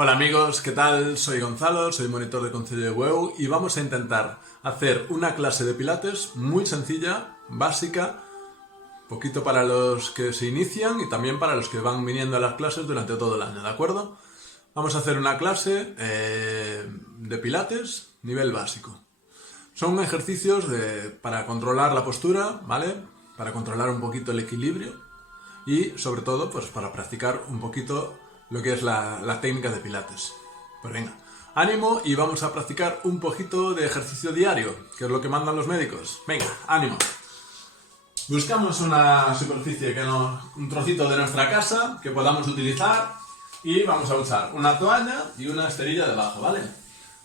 Hola amigos, ¿qué tal? Soy Gonzalo, soy monitor de Concello de Bueu y vamos a intentar hacer una clase de pilates muy sencilla, básica, poquito para los que se inician y también para los que van viniendo a las clases durante todo el año, ¿de acuerdo? Vamos a hacer una clase de pilates nivel básico. Son ejercicios para controlar la postura, ¿vale? Para controlar un poquito el equilibrio y sobre todo pues para practicar un poquito lo que es la técnica de pilates. Pues venga, ánimo y vamos a practicar un poquito de ejercicio diario, que es lo que mandan los médicos. Venga, ánimo. Buscamos una superficie, un trocito de nuestra casa que podamos utilizar y vamos a usar una toalla y una esterilla debajo, ¿vale?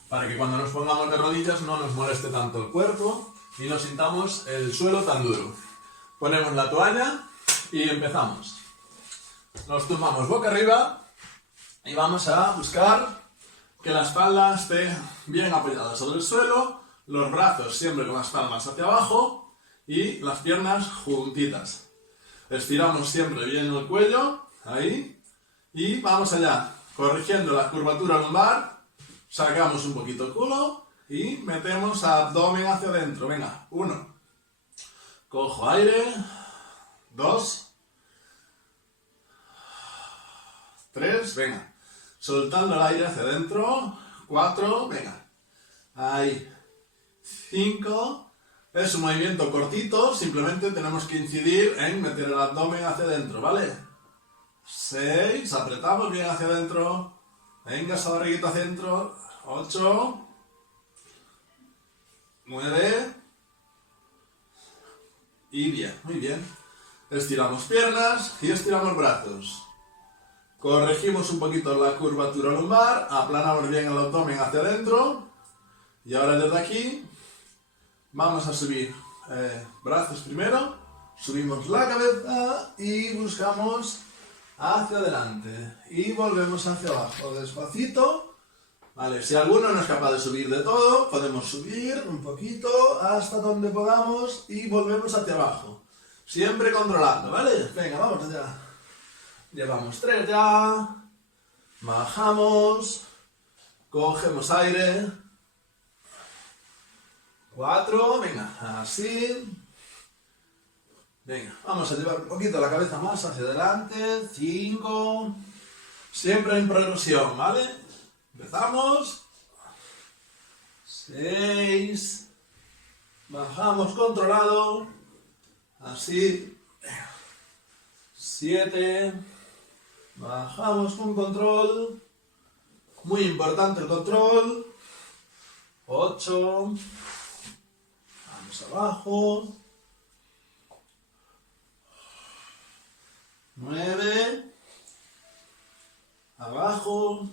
Para que cuando nos pongamos de rodillas no nos moleste tanto el cuerpo y no sintamos el suelo tan duro. Ponemos la toalla y empezamos. Nos tumbamos boca arriba y vamos a buscar que la espalda esté bien apoyada sobre el suelo, los brazos siempre con las palmas hacia abajo y las piernas juntitas. Estiramos siempre bien el cuello, ahí, y vamos allá, corrigiendo la curvatura lumbar, sacamos un poquito el culo y metemos abdomen hacia adentro. Venga, 1, cojo aire, 2, 3, venga, soltando el aire hacia adentro, 4, venga, ahí, 5, es un movimiento cortito, simplemente tenemos que incidir en meter el abdomen hacia adentro, ¿vale? 6, apretamos bien hacia adentro, venga esa barriguita hacia adentro, 8, 9, y bien, muy bien, estiramos piernas y estiramos brazos. Corregimos un poquito la curvatura lumbar, aplanamos bien el abdomen hacia adentro y ahora desde aquí vamos a subir brazos primero, subimos la cabeza y buscamos hacia adelante y volvemos hacia abajo despacito. Vale, si alguno no es capaz de subir de todo, podemos subir un poquito hasta donde podamos y volvemos hacia abajo, siempre controlando, ¿vale? Venga, vamos allá. Llevamos 3 ya, bajamos, cogemos aire, 4, venga, así, venga, vamos a llevar un poquito la cabeza más hacia adelante, 5, siempre en progresión, ¿vale? Empezamos, 6, bajamos controlado, así, 7, bajamos con control, muy importante el control, 8, vamos abajo, 9, abajo,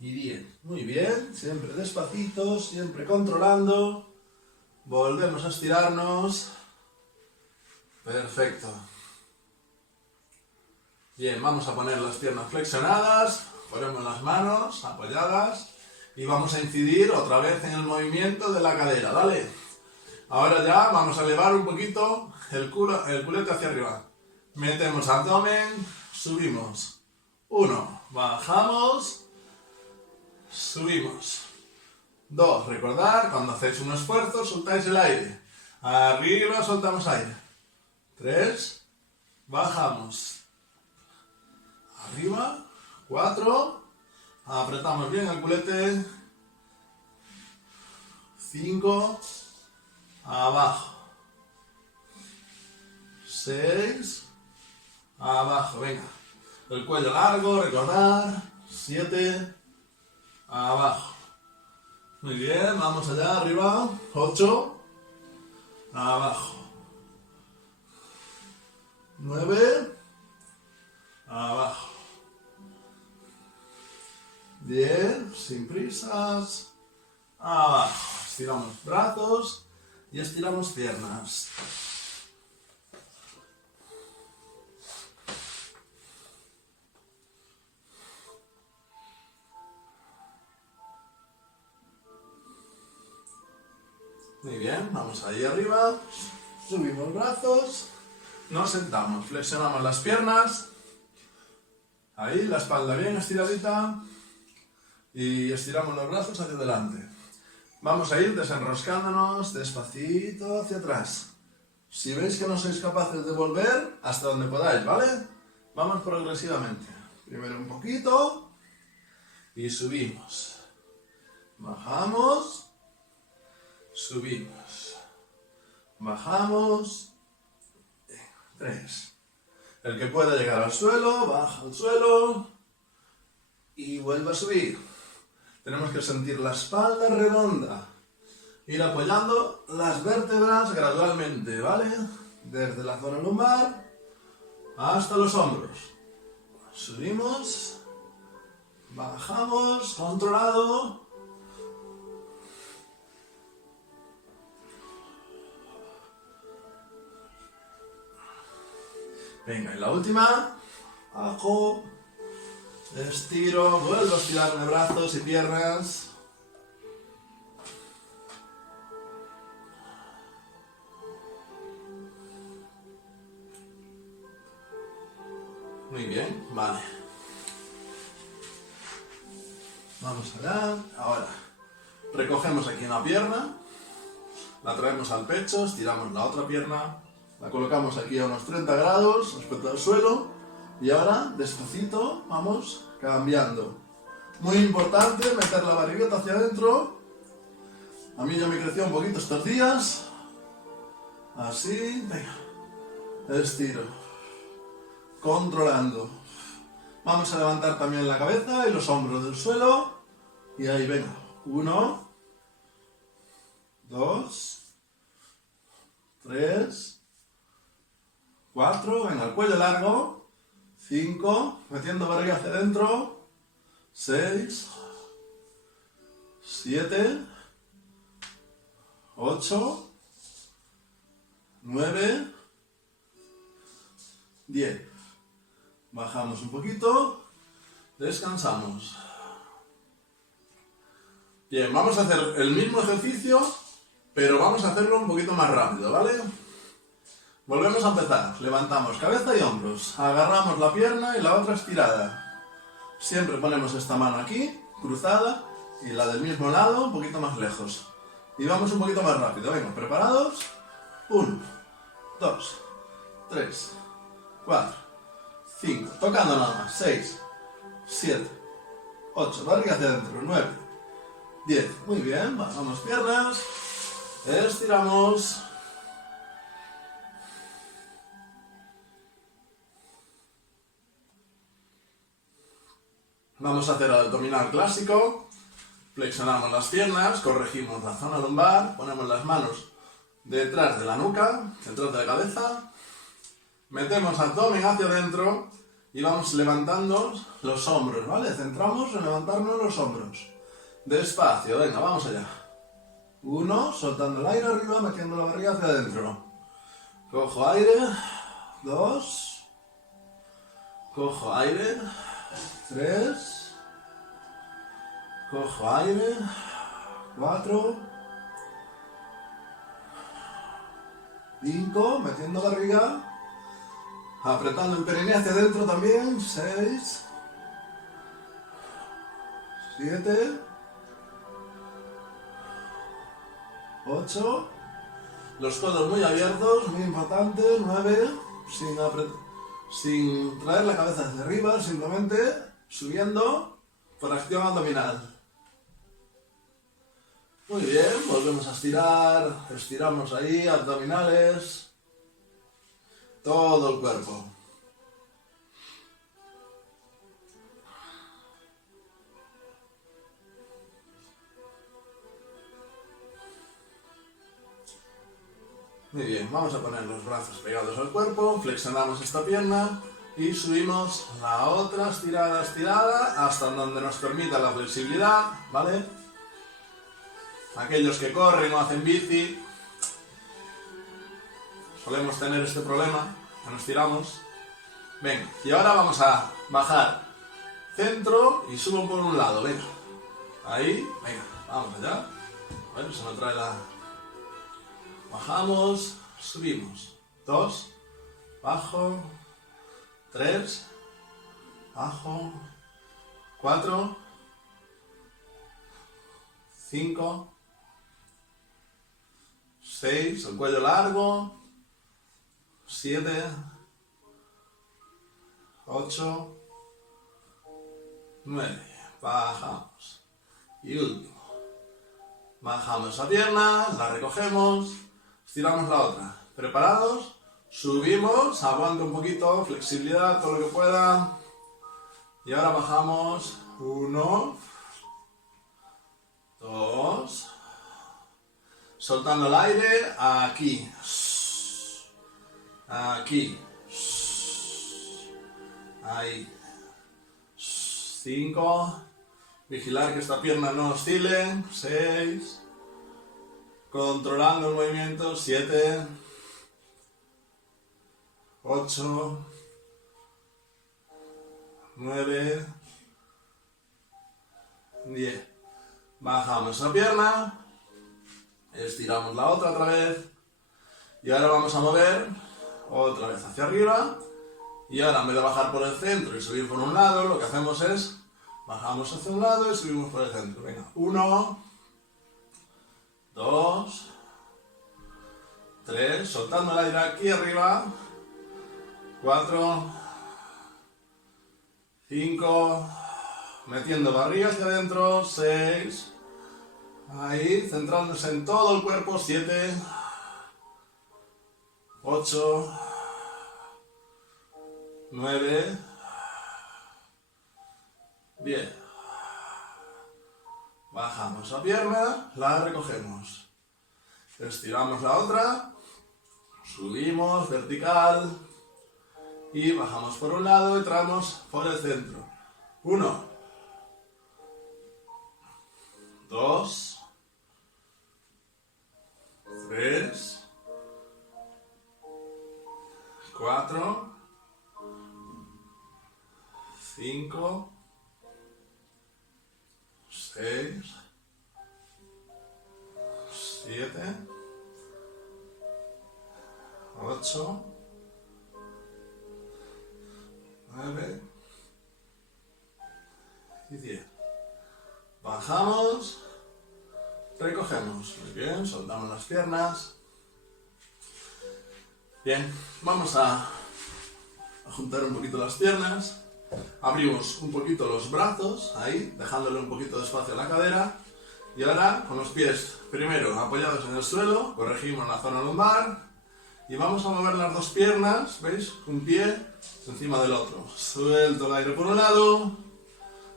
y 10, muy bien, siempre despacito, siempre controlando, volvemos a estirarnos, perfecto. Bien, vamos a poner las piernas flexionadas, ponemos las manos apoyadas y vamos a incidir otra vez en el movimiento de la cadera, ¿vale? Ahora ya vamos a elevar un poquito el culete hacia arriba. Metemos abdomen, subimos. 1, bajamos, subimos. 2, recordad, cuando hacéis un esfuerzo soltáis el aire. Arriba soltamos aire. 3, bajamos. Arriba, 4, apretamos bien el culete, 5, abajo, 6, abajo, venga, el cuello largo, recordar, 7, abajo, muy bien, vamos allá, arriba, 8, abajo, 9, abajo, 10, sin prisas, abajo, estiramos brazos y estiramos piernas. Muy bien, vamos ahí arriba, subimos brazos, nos sentamos, flexionamos las piernas, Ahí, la espalda bien estiradita. Y estiramos los brazos hacia adelante. Vamos a ir desenroscándonos despacito hacia atrás. Si veis que no sois capaces de volver, hasta donde podáis, ¿vale? Vamos progresivamente. Primero un poquito. Y subimos. Bajamos. Subimos. Bajamos. 3. El que pueda llegar al suelo, baja al suelo. Y vuelve a subir. Tenemos que sentir la espalda redonda. Ir apoyando las vértebras gradualmente, ¿vale? Desde la zona lumbar hasta los hombros. Subimos. Bajamos. Controlado. Venga, y la última. Bajo. Estiro, vuelvo a estirarme brazos y piernas. Muy bien, vale. Vamos allá. Ahora, recogemos aquí una pierna, la traemos al pecho, estiramos la otra pierna, la colocamos aquí a unos 30 grados respecto al suelo y ahora, despacito, vamos cambiando. Muy importante meter la barrigueta hacia adentro. A mí ya me creció un poquito estos días. Así, venga. Estiro. Controlando. Vamos a levantar también la cabeza y los hombros del suelo. Y ahí, venga. 1, 2, 3, 4. Venga, el cuello largo. 5. Metiendo barriga hacia adentro. 6, 7, 8, 9, 10. Bajamos un poquito, descansamos. Bien, vamos a hacer el mismo ejercicio, pero vamos a hacerlo un poquito más rápido, ¿vale? Volvemos a empezar. Levantamos cabeza y hombros. Agarramos la pierna y la otra estirada. Siempre ponemos esta mano aquí, cruzada, y la del mismo lado un poquito más lejos. Y vamos un poquito más rápido. Venga, ¿preparados? 1, 2, 3, 4, 5. Tocando nada más. 6, 7, 8. Barriga hacia adentro. 9, 10. Muy bien. Bajamos piernas. Estiramos. Vamos a hacer el abdominal clásico. Flexionamos las piernas, corregimos la zona lumbar, ponemos las manos detrás de la nuca, detrás de la cabeza, metemos abdomen hacia adentro y vamos levantando los hombros, ¿vale? Centramos en levantarnos los hombros. Despacio, venga, vamos allá. 1, soltando el aire arriba, metiendo la barriga hacia adentro. Cojo aire. 2. Cojo aire. 3. Cojo aire. 4. 5. Metiendo barriga. Apretando el perineo hacia adentro también. 6. 7. 8. Los codos muy abiertos, muy importante. 9. Sin traer la cabeza hacia arriba, simplemente subiendo por acción abdominal. Muy bien, volvemos a estirar, estiramos ahí, abdominales, todo el cuerpo. Muy bien, vamos a poner los brazos pegados al cuerpo, flexionamos esta pierna y subimos la otra estirada hasta donde nos permita la flexibilidad, ¿vale? Aquellos que corren o hacen bici, solemos tener este problema, que nos tiramos. Venga, y ahora vamos a bajar centro y subo por un lado, venga. Ahí, venga, vamos allá. Bueno, se me trae la... Bajamos, subimos. 2, bajo. 3, abajo, 4, 5, 6, el cuello largo, 7, 8, 9, bajamos. Y último. Bajamos la pierna, la recogemos, estiramos la otra. ¿Preparados? Subimos, aguanta un poquito, flexibilidad, todo lo que pueda. Y ahora bajamos. 1, 2. Soltando el aire, aquí. Aquí. Ahí. 5. Vigilar que esta pierna no oscile. 6. Controlando el movimiento. 7. 8. 9. 10. Bajamos la pierna. Estiramos la otra vez. Y ahora vamos a mover otra vez hacia arriba. Y ahora en vez de bajar por el centro y subir por un lado, lo que hacemos es bajamos hacia un lado y subimos por el centro. Venga, 1, 2, 3, soltando el aire aquí arriba. 4, 5, metiendo barriga hacia adentro. 6, ahí, centrándose en todo el cuerpo. 7, 8, 9, 10. Bajamos la pierna, la recogemos. Estiramos la otra, subimos vertical y bajamos por un lado y traemos por el centro. 1, 2, 3, 4, 5, 6, 7, 8, 9 y 10. Bajamos, recogemos. Muy bien, soltamos las piernas. Bien, vamos a juntar un poquito las piernas. Abrimos un poquito los brazos, ahí, dejándole un poquito de espacio a la cadera. Y ahora, con los pies primero apoyados en el suelo, corregimos la zona lumbar. Y vamos a mover las dos piernas, ¿veis? Un pie encima del otro. Suelto el aire por un lado,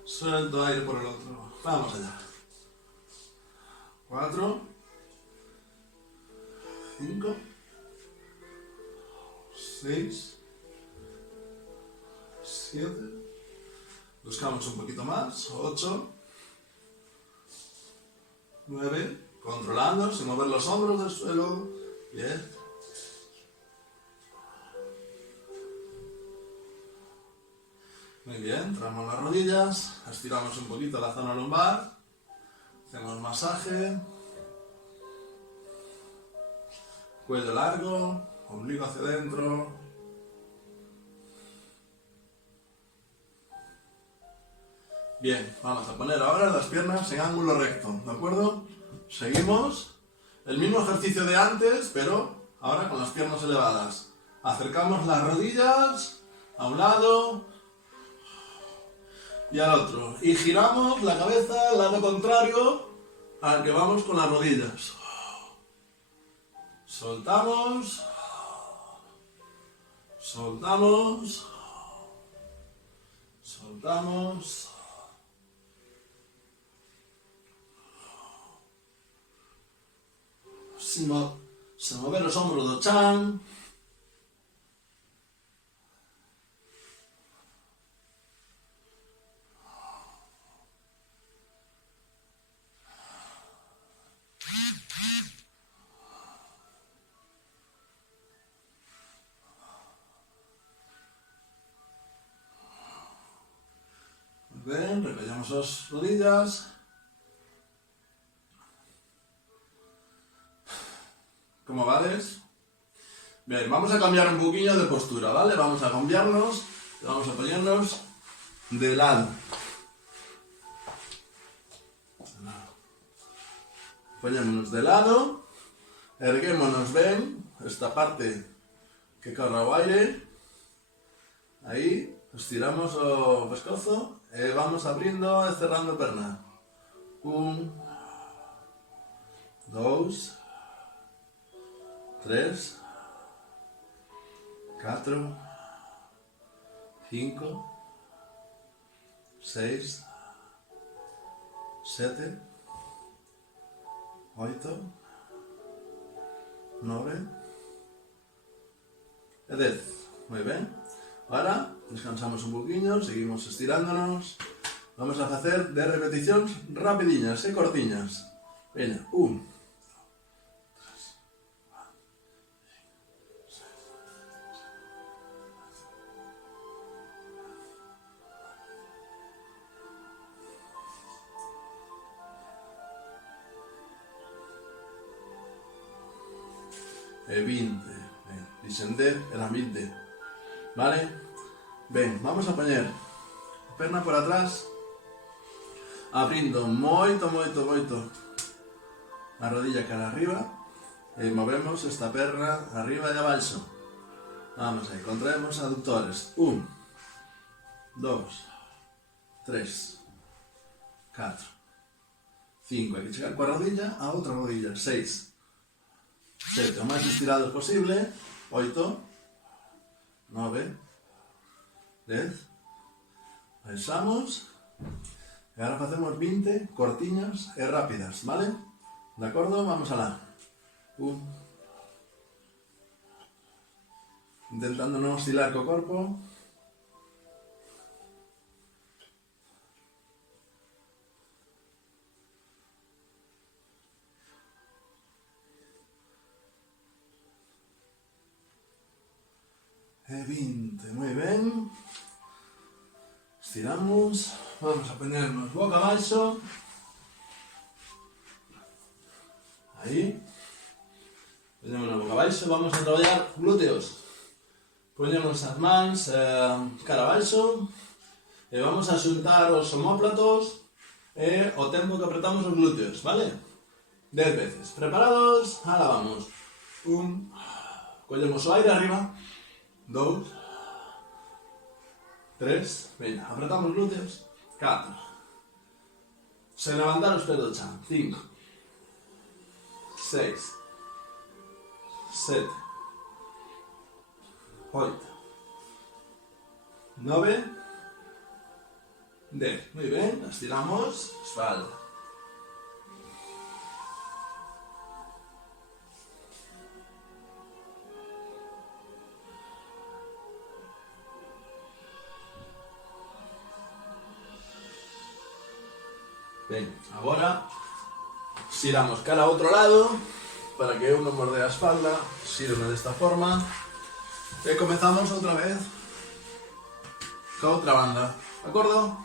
suelto el aire por el otro. Vamos allá. 4, 5, 6, 7, buscamos un poquito más, 8, 9, controlando, sin mover los hombros del suelo, 10, 9. Muy bien, traemos las rodillas, estiramos un poquito la zona lumbar, hacemos masaje, cuello largo, ombligo hacia adentro. Bien, vamos a poner ahora las piernas en ángulo recto, ¿de acuerdo? Seguimos el mismo ejercicio de antes, pero ahora con las piernas elevadas. Acercamos las rodillas a un lado y al otro. Y giramos la cabeza al lado contrario al que vamos con las rodillas. Soltamos, soltamos, soltamos. Sin mover los hombros do chan. Muy bien, repellamos las rodillas. ¿Cómo vales? Bien, vamos a cambiar un poquillo de postura, ¿vale? Vamos a cambiarnos, vamos a ponernos de lado. Poñémonos de lado, erguémonos ben, esta parte que corra o aire, aí, estiramos o pescozo e vamos abrindo e cerrando a perna. 1, 2, 3, 4, 5, 6, 7, 8, 9 e 10. Moi ben. Ahora descansamos un poquinho, seguimos estirándonos. Vamos a facer 10 repeticións rapidiñas e cortiñas. Veña, 1, 20. Ben, dixen 10, eran 20. Vale? Ben, vamos a poñer a perna por atrás, abrindo moito a rodilla cara arriba e movemos esta perna arriba e abaixo. Vamos aí, contraemos aductores. 1, 2, 3, 4, 5. Hai que chegar coa rodilla a outra rodilla. 6, 7, o máis estirados posible. 8, 9, 10. Baixamos. E agora facemos 20 cortiñas e rápidas, vale? De acordo? Vamos alá. 1. Intentando non oscilar co corpo. E 20, moi ben. Estiramos, vamos a ponernos boca abaixo. Aí. Poñémonos boca abaixo, vamos a traballar glúteos. Poñemos as mans cara abaixo e vamos a xuntar os omóplatos e o tempo que apretamos os glúteos, vale? 10 veces. Preparados? Ala vamos. 1, collemos o aire arriba. 2, 3, veña, apretamos glúteos. 4, sen levantar os pés do chan. 5, 6, 7, 8, 9, 10. Moi ben, estiramos espalda. Ben, agora xiramos cara ao outro lado para que eu non mordea a espalda, xírome desta forma e comezamos outra vez ca outra banda, de acordo?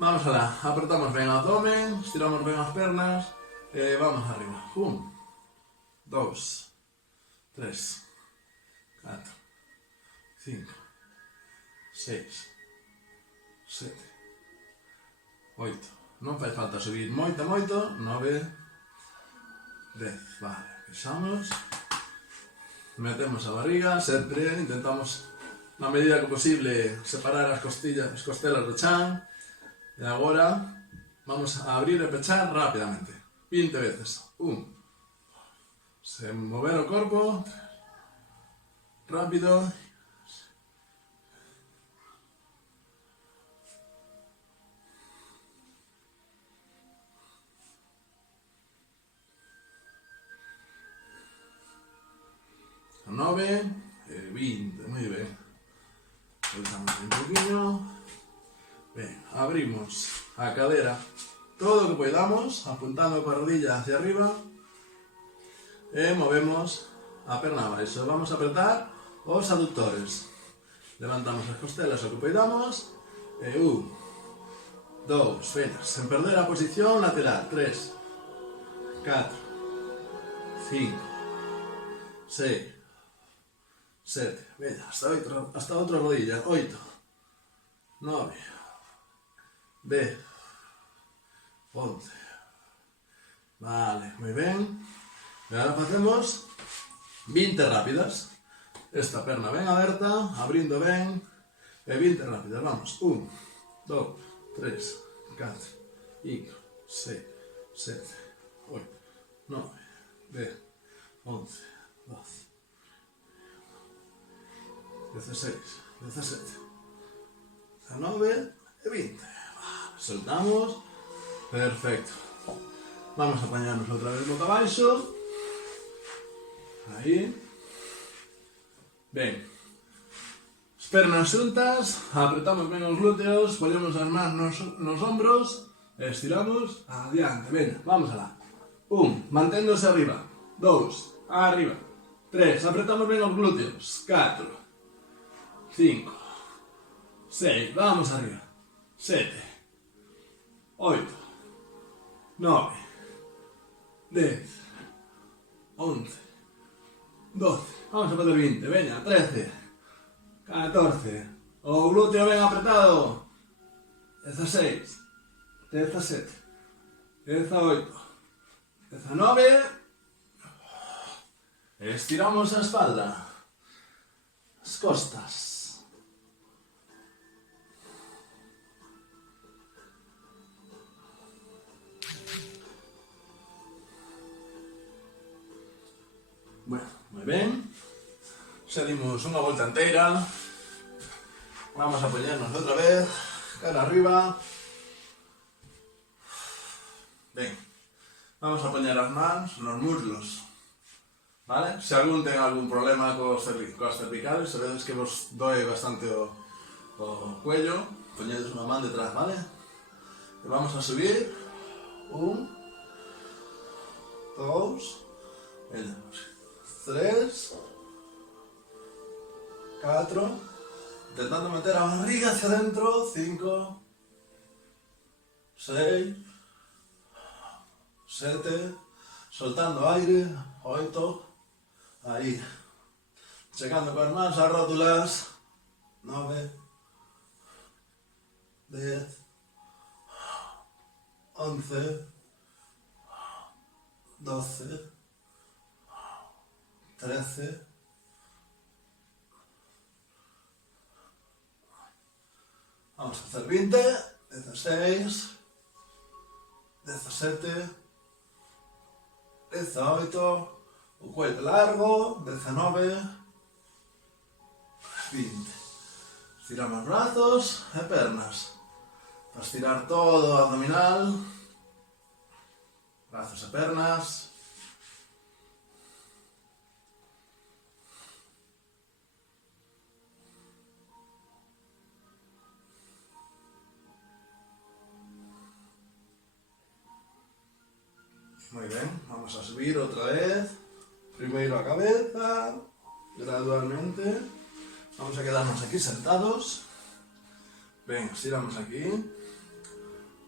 Vamos alá, apretamos ben o abdomen, estiramos ben as pernas e vamos arriba. 1, 2, 3, 4, 5, 6, 7, 8. Non fai falta subir moito, 9, 10. Vale, fixamos. Metemos a barriga, sempre intentamos, na medida que posible, separar as costillas, as costelas do chan. E agora vamos a abrir e pechar rápidamente. 20 veces. 1. Sen mover o corpo. Rápido. 9 e 20, moi ben. Soltamos un poquinho. Ben, abrimos a cadera todo o que podamos, apuntando coa rodilla hacia arriba e movemos a perna abaixo. Vamos a apretar os aductores. Levantamos as costelas o que podamos e 1, 2, veña, sen perder a posición lateral. 3, 4, 5, 6, 7, veña, hasta outra rodilla. 8, 9, 10, 11. Vale, muy bien. Y ahora hacemos 20 rápidas. Esta perna ben aberta, abrindo ben, e 20 rápidas. Vamos, 1, 2, 3, 4, 5, 6, 7, 8, 9, 10, 11, 12, 16, 17, 19 y 20. Soltamos. Perfecto. Vamos a apañarnos otra vez boca abaixo. Ahí. Ben. As pernas xuntas, apretamos ben os glúteos, ponemos as mans nos hombros, estiramos, adiante, ben, vamos alá. 1, manténdose arriba. 2, arriba. 3, apretamos ben os glúteos. 4, 5, 6, vamos arriba. 7, 8, 9, 10, 11, 12, vamos a fazer 20, veña, 13, 14, o glúteo ben apretado, 16, 17, 18, 19, estiramos a espalda, as costas. Bueno, muy bien. Xa dimos unha volta inteira. Vamos a apoyarnos outra vez. Cara arriba. Ben. Vamos a poñer as mans nos muslos. Vale? Se algún ten algún problema coas cervicales, se vedes que vos doe bastante o cuello, poñedes unha man detrás, vale? E vamos a subir. 1, 2, 3, 4, intentando meter a barriga hacia adentro, 5, 6, 7, soltando aire, 8, ahí, chegando con as mans ás rótulas, 9, 10, 11, 12, 13, vamos a hacer 20, 16, 17, 18, o cuello largo, 19, 20. Estiramos brazos e pernas. Para estirar todo o abdominal, brazos e pernas. Muy bien, vamos a subir otra vez. Primero a cabeza, gradualmente. Vamos a quedarnos aquí sentados. Bien, estiramos aquí.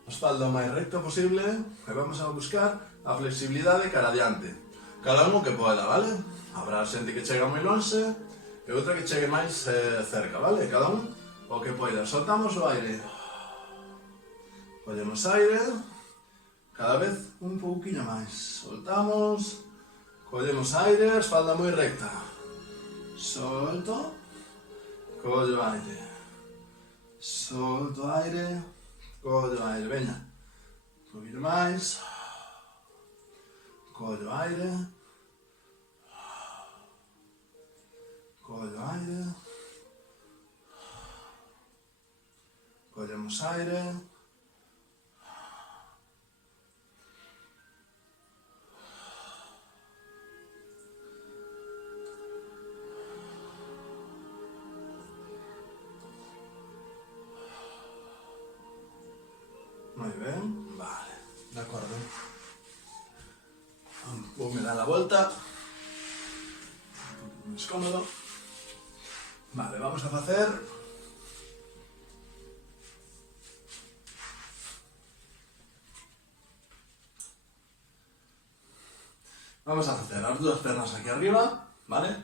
A espalda o máis recto posible. E vamos a buscar a flexibilidade cara adiante. Cada uno que poda, vale? Habrá xente que chega moi lonxe e outra que chegue máis cerca, vale? Cada un o que poida. Soltamos o aire. Collemos aire. Cada vez un pouquinho máis. Soltamos. Collemos aire, espalda moi recta. Solto. Collo aire. Solto aire. Collo aire. Veña. Un pouquinho máis. Collo aire. Collo aire. Collemos aire. Muy bien, vale, de acuerdo. Me da la vuelta. Un poquito más cómodo. Vale, vamos a hacer las dos pernas aquí arriba, ¿vale?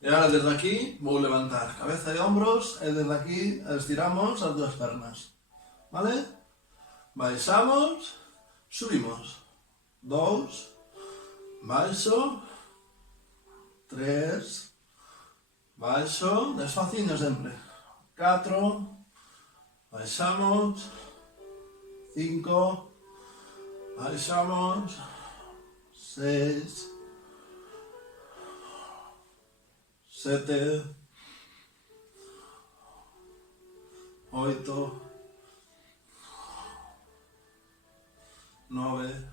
Y ahora desde aquí voy a levantar cabeza y hombros y desde aquí estiramos las dos pernas, ¿vale? baixamos, subimos. 2, baixo, 3, baixo, desfaciño sempre. 4, baixamos, 5, baixamos, 6, 7, 8, 9,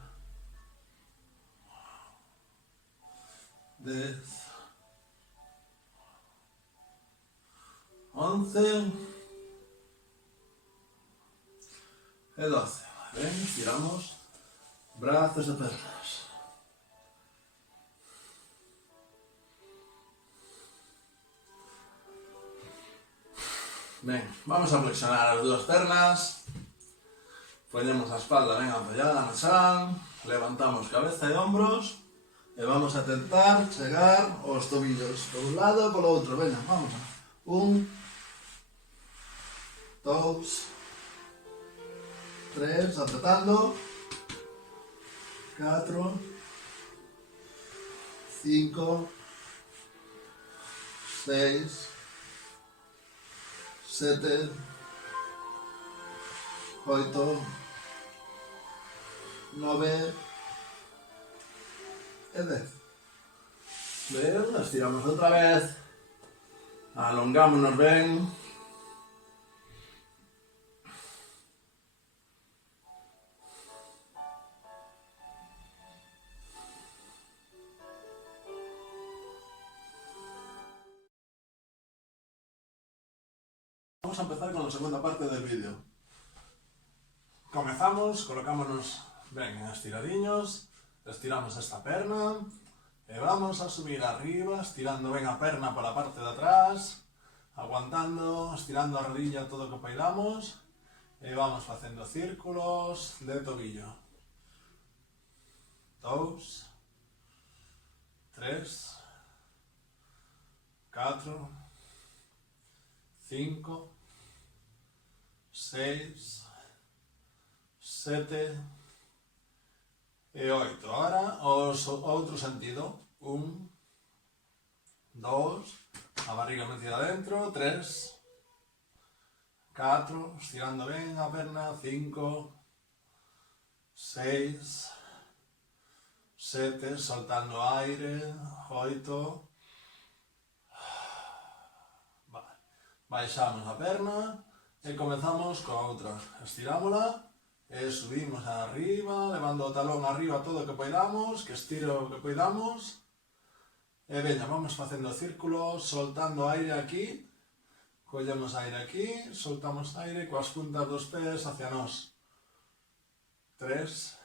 10, 11 y 12. Ven, estiramos brazos y piernas. Ven, vamos a flexionar las dos piernas. Ponemos la espalda ben apoyada no chan, levantamos cabeza e hombros e vamos a tentar chegar aos tobillos por un lado e polo outro. Veña, vamos a 1, 2, 3, apretando, 4, 5, 6, 7, 8, 9 e 10. Ben, estiramos outra vez, alongámonos ben. Vamos a empezar con la segunda parte del vídeo. Comezamos, colocámonos ben estiradiños, estiramos esta perna e vamos a subir arriba, estirando ben a perna pola parte de atrás, aguantando, estirando a rodilla todo o que poidamos e vamos facendo círculos de tobillo. 2, 3, 4, 5, 6, 7 e 8. Ahora, outro sentido. 1, 2, a barriga metida dentro. 3, 4, estirando ben a perna. 5, 6, 7, soltando aire. 8. Vale. Baixamos a perna e comezamos con outra. Estirámola. E subimos arriba, levando o talón arriba todo o que poidamos, que estiro o que poidamos. E veña, vamos facendo círculos, soltando aire aquí. Collemos aire aquí, soltamos aire coas puntas dos pés hacia nós. 3,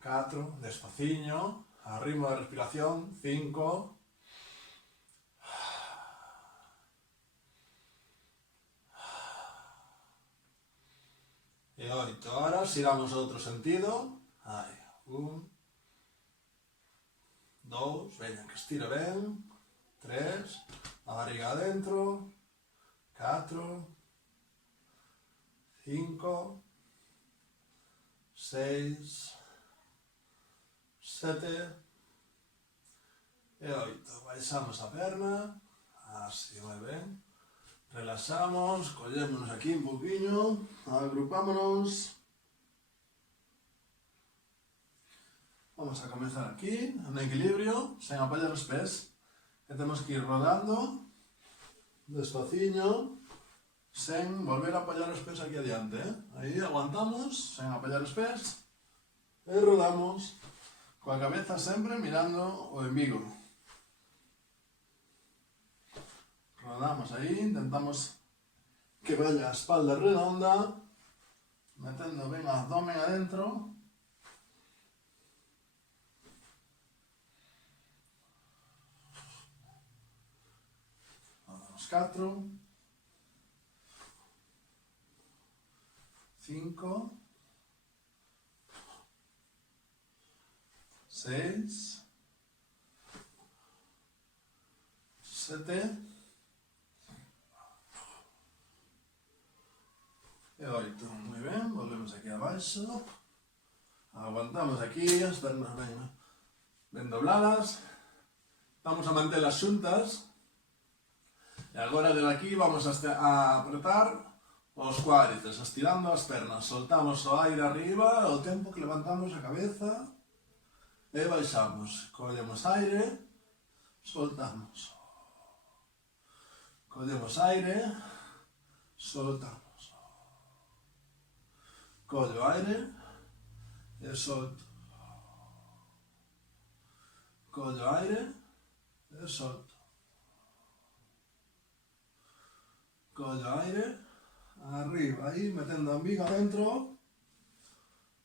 4, despaciño, a ritmo de respiración. 5, e 8. Ahora xiramos outro sentido. 1, 2, veña, que estire ben. 3, a barriga adentro. 4, 5, 6, 7 e 8. Baixamos a perna. Así, moi ben. Relaxamos, collémonos aquí un poquinho, agrupámonos. Vamos a comenzar aquí, en equilibrio, sen apoyar os pés. E temos que ir rodando, despaciño, sen volver a apoyar os pés aquí adiante. Aí aguantamos, sen apoyar os pés, e rodamos, coa cabeza sempre mirando o embigo. Rodamos aí, intentamos que vaya a espalda redonda, metendo ben o abdomen adentro. Vamos 4, 5, 6, 7 e 8. Muy bien. abaixo. Aguantamos aquí, as pernas ben dobladas. Vamos a mantelas xuntas. E agora de aquí vamos a apretar os cuádriceps, estirando as pernas. Soltamos o aire arriba, o tempo que levantamos a cabeza e baixamos. Collemos aire, soltamos. Collemos aire, soltamos. Collo aire e solto. Collo aire e solto. Collo aire, arriba, aí metendo a amiga dentro.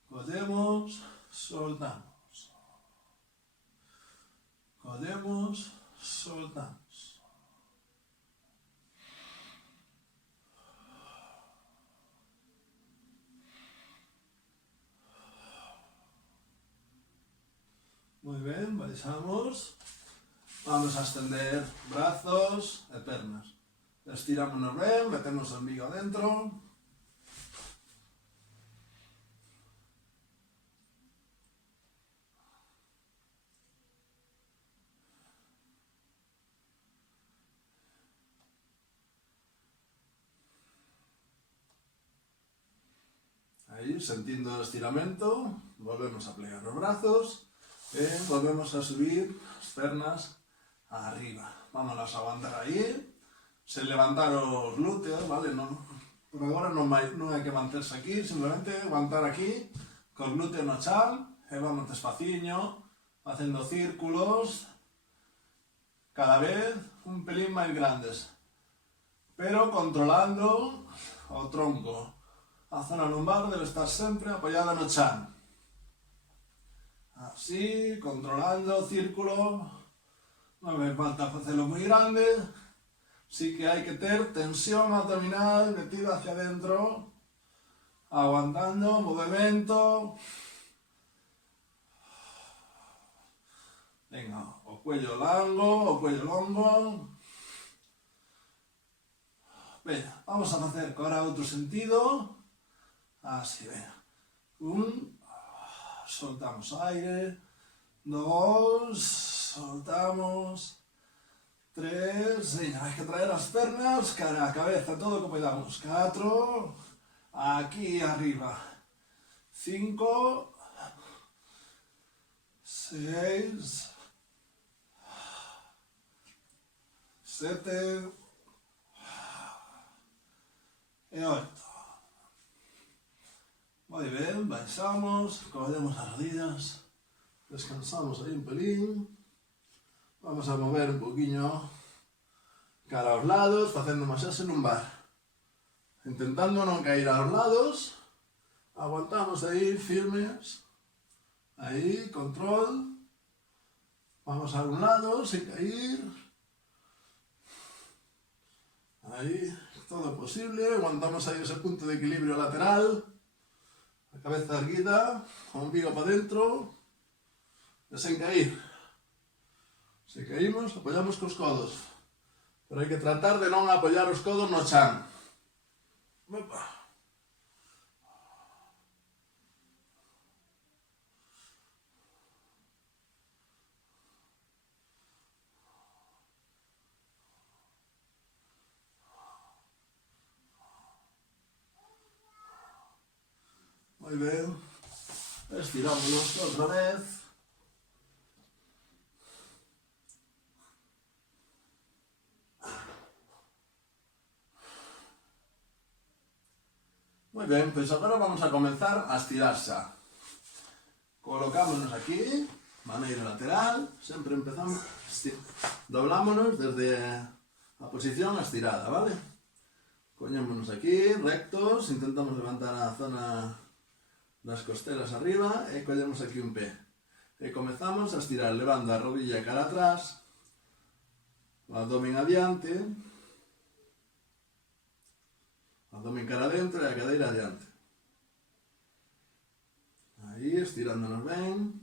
Collemos, soltamos. Collemos, soltamos. Muy bien, baixamos. Vamos a extender brazos e pernas. Estirámonos ben, metemos o embigo dentro. Aí, sentindo o estiramento, volvemos a plegar os brazos e volvemos a subir as pernas arriba. Vámonos a aguantar aí, sen levantar os glúteos, vale? Por agora non hai que manterse aquí, simplemente aguantar aquí, cos glúteos no chan, e vamos despaciño, facendo círculos, cada vez un pelín máis grandes, pero controlando o tronco. A zona lumbar debe estar sempre apoyada no chan. Así, controlando o círculo, non me falta facelo moi grande, sí que hai que ter tensión abdominal metida hacia adentro, aguantando o movimento. Venga, o cuello longo. Venga, vamos a facer agora outro sentido. Así, venga. Soltamos aire. 2, soltamos. 3, venga, hay que traer as pernas cara a cabeza, todo como podamos. 4, aquí arriba. 5, 6, 7 e 8. Muy bien, baixamos, cogemos as rodillas, descansamos aí un pelín, vamos a mover un poquinho cara aos lados, facendo masaxe lumbar, intentando non caer aos lados, aguantamos aí firmes, aí, control, vamos a un lado sin caer, aí, todo posible, aguantamos aí ese punto de equilibrio lateral, a cabeza erguida, o ombligo para dentro, e sen cair. Se caímos, apoyamos cos codos, pero hai que tratar de non apoyar os codos no chan. Opa. Muy bien, estirámonos otra vez. Muy bien, pues agora vamos a comenzar a estirarse. Colocámonos aquí, maneira lateral, sempre empezamos, doblámonos desde a posición estirada, ¿vale? Poñémonos aquí, rectos, intentamos levantar a zona das costelas arriba e collemos aquí un pé. E comezamos a estirar, levando a rodilla cara atrás, o abdomen adiante, o abdomen cara adentro e a cadeira adiante. Aí, estirándonos ben,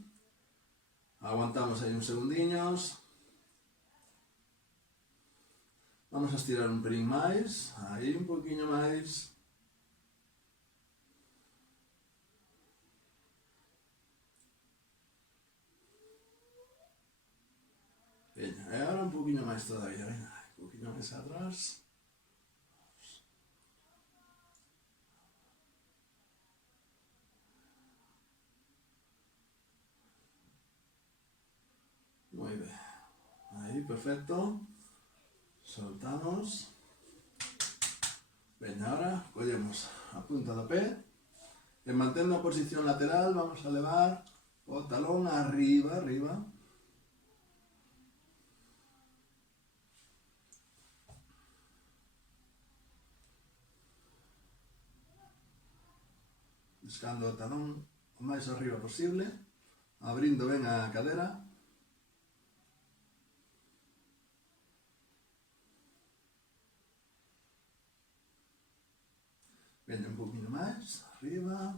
aguantamos aí uns segundiños. Vamos a estirar un pelín máis, aí un poquinho máis. Veña, e agora un poquinho máis todavía, veña, un poquinho máis atrás. Moi ben. Aí, perfecto. Soltamos. Veña, ahora collemos a punta do pé e mantendo a posición lateral vamos a levar o talón arriba, arriba. Buscando o talón o máis arriba posible, abrindo ben a cadera. Veña un poquinho máis, arriba.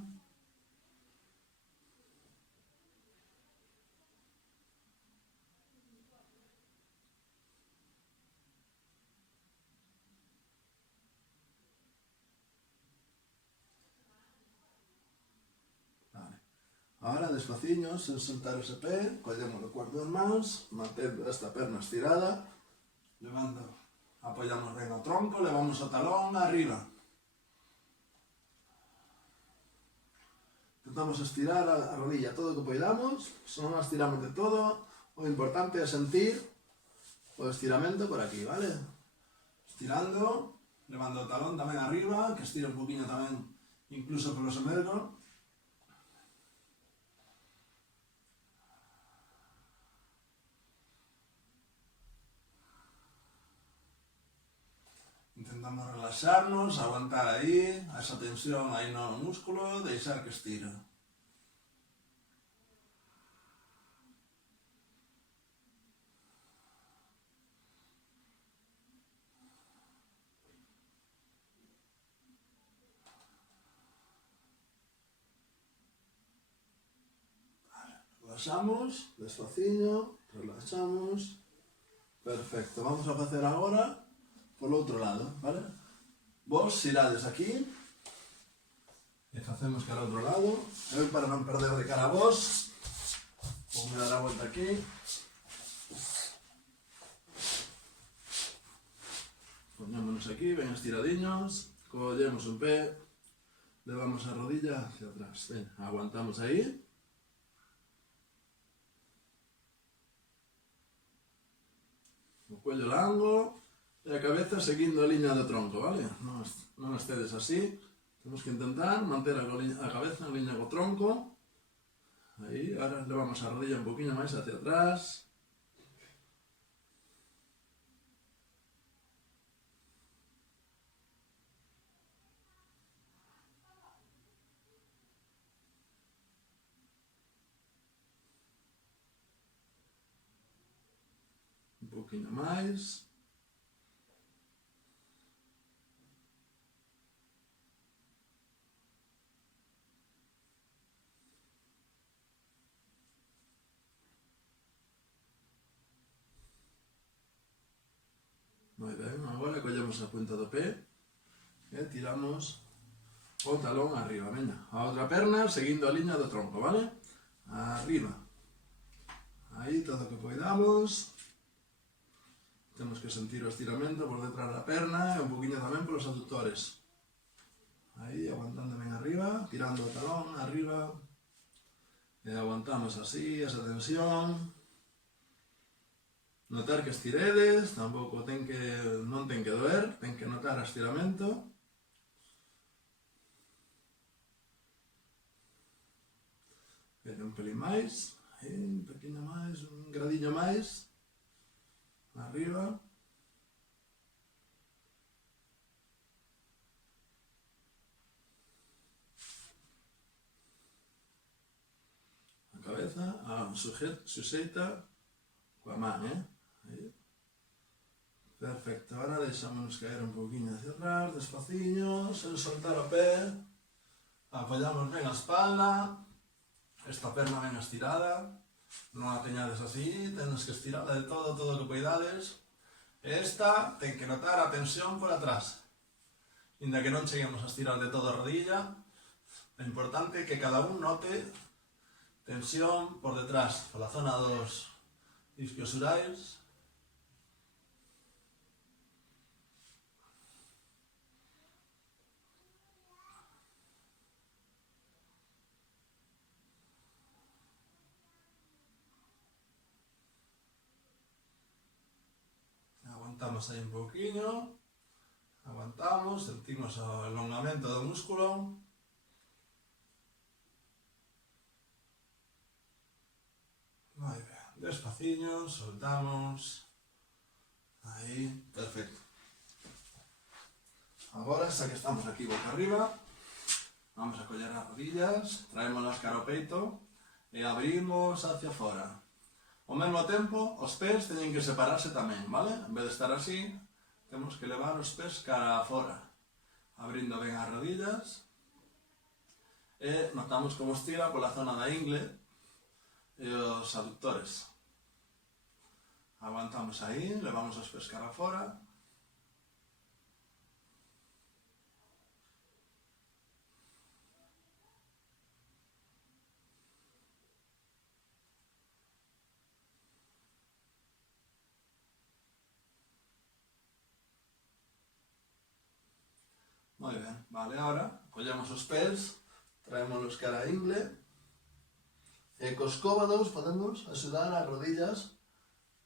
Ahora, despaciño, sen soltar ese pé, collemos o cuerpo das mans, mantendo esta perna estirada, levando, apoyamos ben o tronco, levamos o talón arriba. Intentamos estirar a rodilla todo o que poidamos, se non a estiramos de todo, o importante é sentir o estiramento por aquí, vale? Estirando, levando o talón tamén arriba, que estira un poquinho tamén, incluso polo semelgo. Intentamos relaxarnos, aguantar aí, esa tensión aí no músculo, deixar que estira. Relaxamos, despaciño, relaxamos. Perfecto, vamos a facer agora polo outro lado, vale? Vos xirades aquí e facemos cara ao outro lado. Eu, para non perder de cara a vos, vou me dar a volta aquí. Poñémonos aquí, ben estiradiños, collemos un pé, levamos a rodilla hacia atrás. Ben, aguantamos aí. O cuello largo e a cabeza seguindo a liña do tronco, vale? Non estedes así. Temos que intentar manter a cabeza en liña co tronco. Aí, ahora levamos a rodilla un poquinho máis hacia atrás. Un poquinho máis. Moi ben, agora collemos a punta do pé e tiramos o talón arriba, veña. A outra perna seguindo a liña do tronco, vale? Arriba. Aí todo o que poidamos. Temos que sentir o estiramento por detrás da perna e un poquinho tamén polos aductores. Aí, aguantando ben arriba, tirando o talón arriba. E aguantamos así, esa tensión. Notar que estiredes, tampouco non ten que doer, ten que notar o estiramento. Un pelín máis, un pequeno máis, un gradiño máis. Arriba. A cabeza, suxeita coa man, Aí. Perfecto, ahora deixámonos caer un poquinho hacia atrás, despaciño, sen soltar o pé. Apoyamos ben a espalda, esta perna ben estirada, non a teñades así, tenes que estirarla de todo o que poidades. E esta ten que notar a tensión por atrás. Inda que non cheguemos a estirar de todo a rodilla, o importante é que cada un note tensión por detrás, pola zona dos isquiosurais. aguantamos aí un pouquiño, aguantamos, sentimos o alongamento do músculo. Moi ben, despaciño, soltamos, aí, perfecto. Agora, xa que estamos aquí boca arriba, vamos a coller as rodillas, traémolas cara ao peito e abrimos hacia fora. Ao mesmo tempo, os pés teñen que separarse tamén, vale? En vez de estar así, temos que levar os pés cara a fora, abrindo ben as rodillas, e notamos como estira pola zona da ingle e os aductores. Aguantamos aí, levamos os pés cara a fora. Moi ben, vale, ahora collemos os pés, traémonos cara a ingle e cos cóbados podemos axudar as rodillas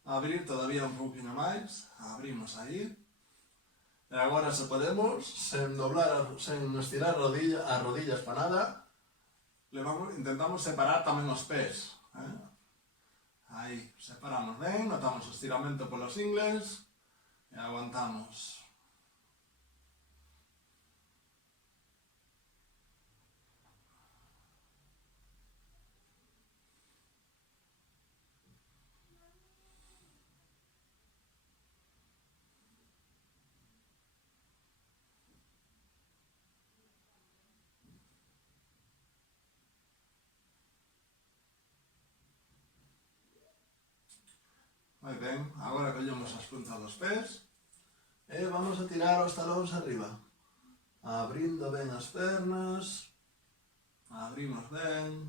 a abrir todavía un pouquinho máis, abrimos aí e agora se podemos, sen doblar, sen estirar as rodillas para nada, intentamos separar tamén os pés, aí, separamos ben, notamos o estiramento polos ingles e aguantamos. Moi ben, agora collemos as puntas dos pés e vamos a tirar os talóns arriba, abrindo ben as pernas, abrimos ben,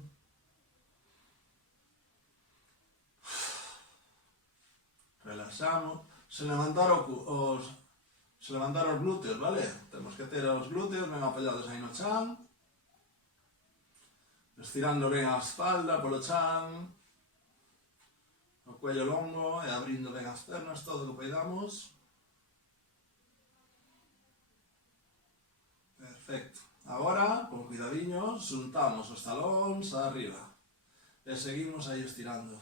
relaxamos, se levantar os glúteos, vale? Temos que ter os glúteos ben apoyados aí no chan, estirando ben a espalda polo chan, o cuello longo e abrindo ben as pernas, todo o que poidamos. Perfecto. Agora, con cuidadiño, xuntamos os talóns arriba e seguimos aí estirando.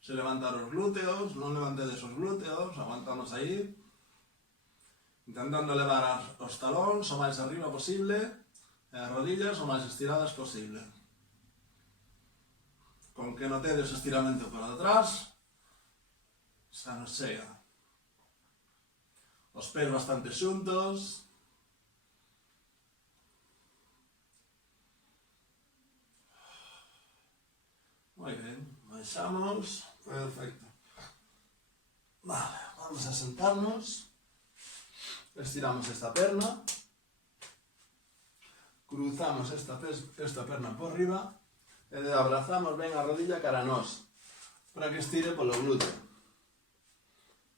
Se levantar os glúteos, non levantedes os glúteos, aguantamos aí, intentando levar os talóns o máis arriba posible e as rodillas o máis estiradas posible. Con que notedes estiramento por detrás, xa nos chega. Os pés bastante xuntos. Moi ben, baixamos, perfecto. Vale, vamos a sentarnos, estiramos esta perna, cruzamos esta perna por riba, e abrazamos ben a rodilla cara a nós, para que estire polo glúteo.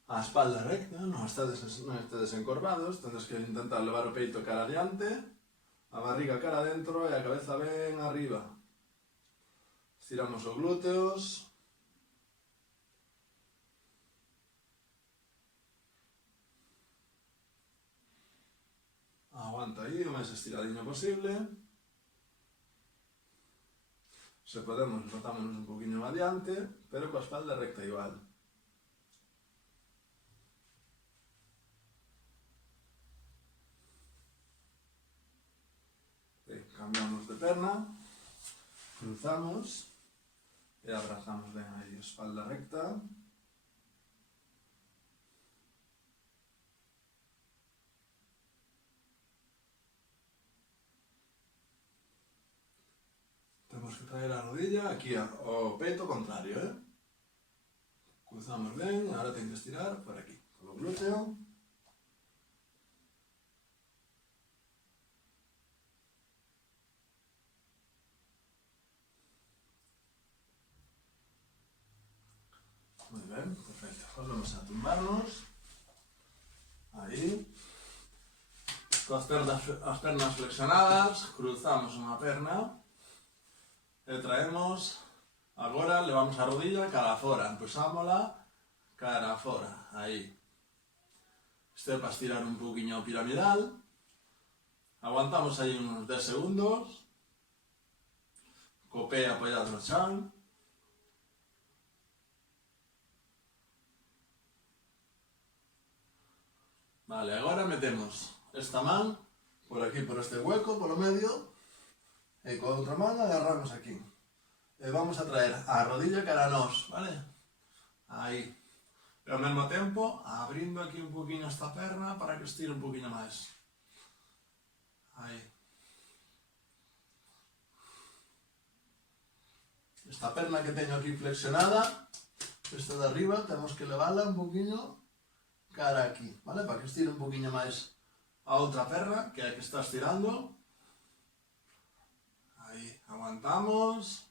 A espalda recta, non estedes encorvados, tedes que intentar levar o peito cara adiante, a barriga cara adentro e a cabeza ben arriba. Estiramos os glúteos. Aguanta aí o máis estiradinho posible. Se podemos, botámonos un poquinho adiante, pero coa espalda recta igual. Cambiamos de perna, cruzamos e abrazamos ben aí a espalda recta. Temos que traer a rodilla aquí ao peito contrario, Cruzamos ben, agora ten que estirar por aquí, polo glúteo. Moi ben, perfecto. Volvemos a tumbarnos. Aí. Coas pernas flexionadas, cruzamos unha perna e traemos, agora levamos a rodilla cara a fora, empuxámola cara a fora, aí. Este para estirar un poquinho piramidal. Aguantamos aí uns 10 segundos. Co pé apoiado no chan. Vale, agora metemos esta man por aquí, por este hueco, polo medio, e coa outra man agarramos aquí. E vamos a traer a rodilla cara a nós, vale? Aí. E ao mesmo tempo, abrindo aquí un poquinho esta perna para que estire un poquinho máis. Aí. Esta perna que teño aquí flexionada, esta de arriba, temos que levarla un poquinho cara aquí, vale? Para que estire un poquinho máis a outra perna, que é a que está estirando. Aí, aguantamos.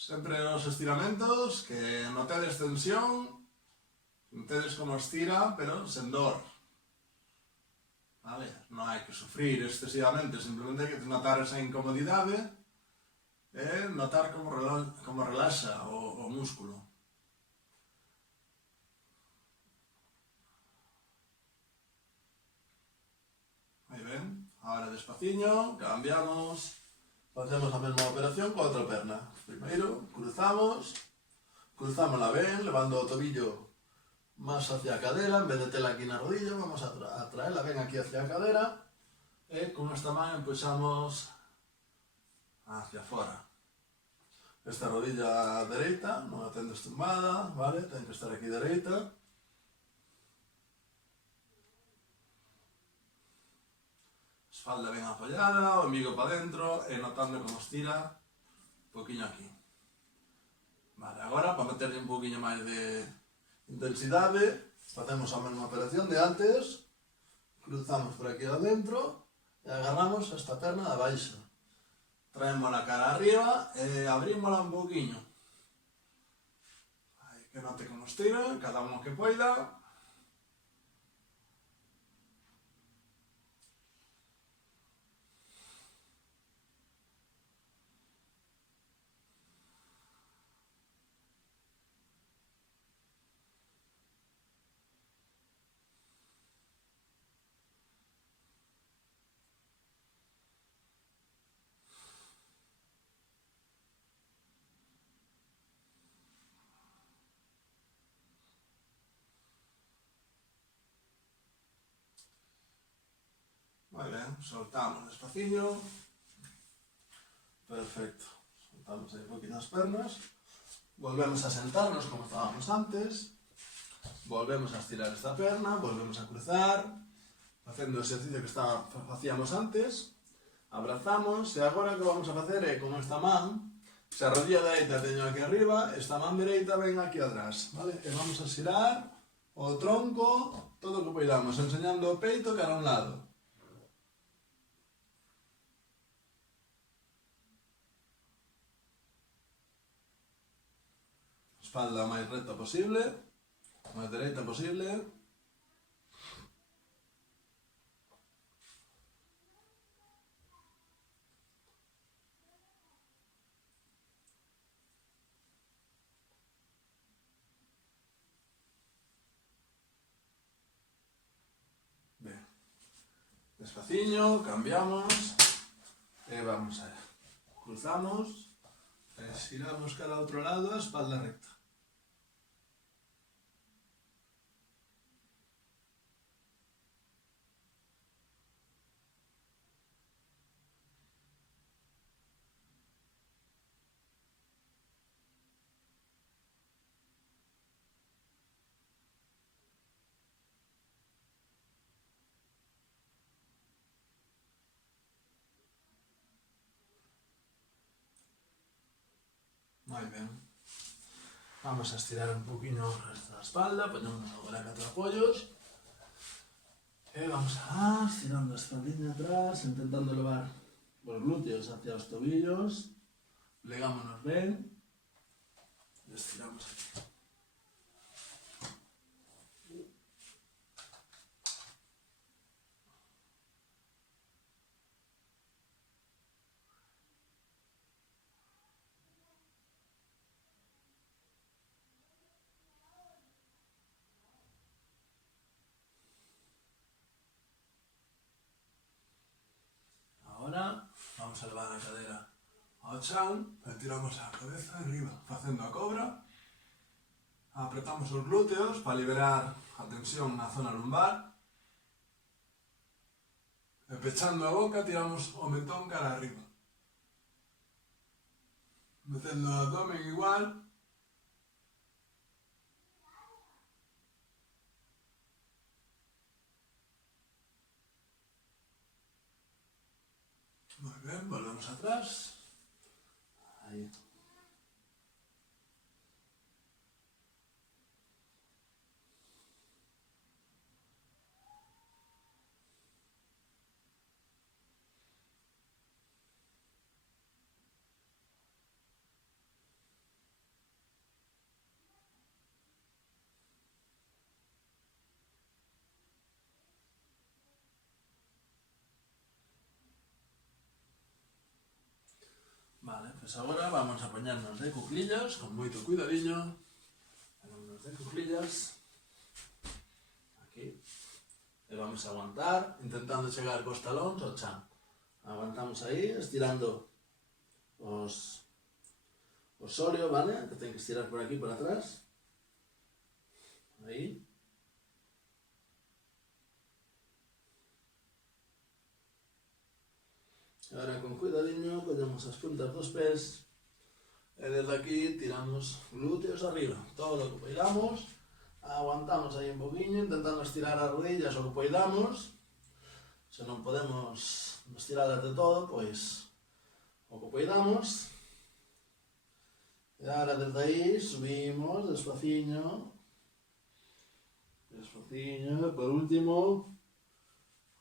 Sempre nos estiramentos, que notedes tensión, notedes como estira, pero sen dor. Vale? Non hai que sufrir excesivamente, simplemente hai que notar esa incomodidade e notar como relaxa o músculo. Aí ben, agora despaciño, cambiamos, facemos a mesma operación coa outra perna. Primeiro, cruzamos ben, levando o tobillo máis hacia a cadera, en vez de tela aquí na rodilla, vamos a traela ben aquí hacia a cadera, e con esta man empuxamos hacia fora. Esta rodilla dereita, non a tendes tumbada, vale? Ten que estar aquí dereita. Espalda ben apoyada, o embigo para dentro e notando como estira un poquinho aquí. Vale, agora para meterle un poquinho máis de intensidade, facemos a mesma operación de antes, cruzamos por aquí adentro e agarramos esta perna de abaixo. Traemos a cara arriba e abrímola un poquinho. Aí, que note como estira, cada uno que poida. Moi ben, soltamos despaciño. Perfecto. Soltamos aí un poquinho as pernas. Volvemos a sentarnos como estábamos antes. Volvemos a estirar esta perna, volvemos a cruzar, facendo o exercicio que facíamos antes. Abrazamos e agora o que vamos a facer é con esta man, se a rodilla dereita teño aquí arriba, esta man dereita ven aquí atrás, vale? E vamos a estirar o tronco, todo o que poidamos, enseñando o peito cara a un lado. Espalda o máis recta posible, o máis dereita posible. Ben, despaciño, cambiamos e vamos a cruzamos e xiramos cara ao outro lado, a espalda recta. Moi ben. Vamos a estirar un poquinho o resto da espalda, ponemos agora 4 apoios. E vamos a estirando a espaldinha atrás, intentando levar os glúteos hacia os tobillos. Plegámonos ben. E estiramos aquí. vamos a levar a cadera ao chan, e tiramos a cabeza arriba, facendo a cobra. Apretamos os glúteos para liberar a tensión na zona lumbar. E pechando a boca, tiramos o mentón cara arriba. Metendo o abdomen igual. Muy bien, volvemos atrás. Ahí. Vale, pues agora vamos a poñernos de cuclillas, con moito cuidadiño. Poñernos de cuclillas. Aquí. E vamos a aguantar, intentando chegar cos talóns ao chan. Aguantamos aí, estirando os sóleos, vale? Que ten que estirar por aquí, por atrás. Aí. Ahora con cuidadiño collemos as puntas dos pés e desde aquí tiramos glúteos arriba, todo o que poidamos, aguantamos aí un poquinho intentando estirar as rodillas o que poidamos. Se non podemos estirar de todo, pois o que poidamos. E agora desde aí subimos despaciño, despaciño, e por último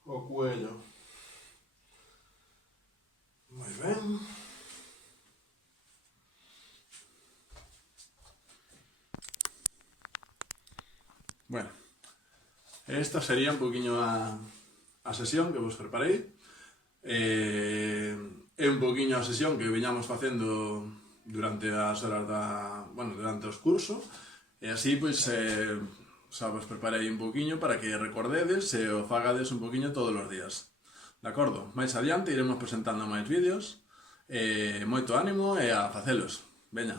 o cuello. Muy bien. Bueno, esta sería un poquinho a sesión que vos preparei. É un poquinho a sesión que viñamos facendo durante as horas durante os cursos. E así, pois, xa vos preparei un poquinho para que recordedes e o fagades un poquinho todos os días. De acordo? Mais adiante iremos presentando máis vídeos. Moito ánimo e a facelos. Veña.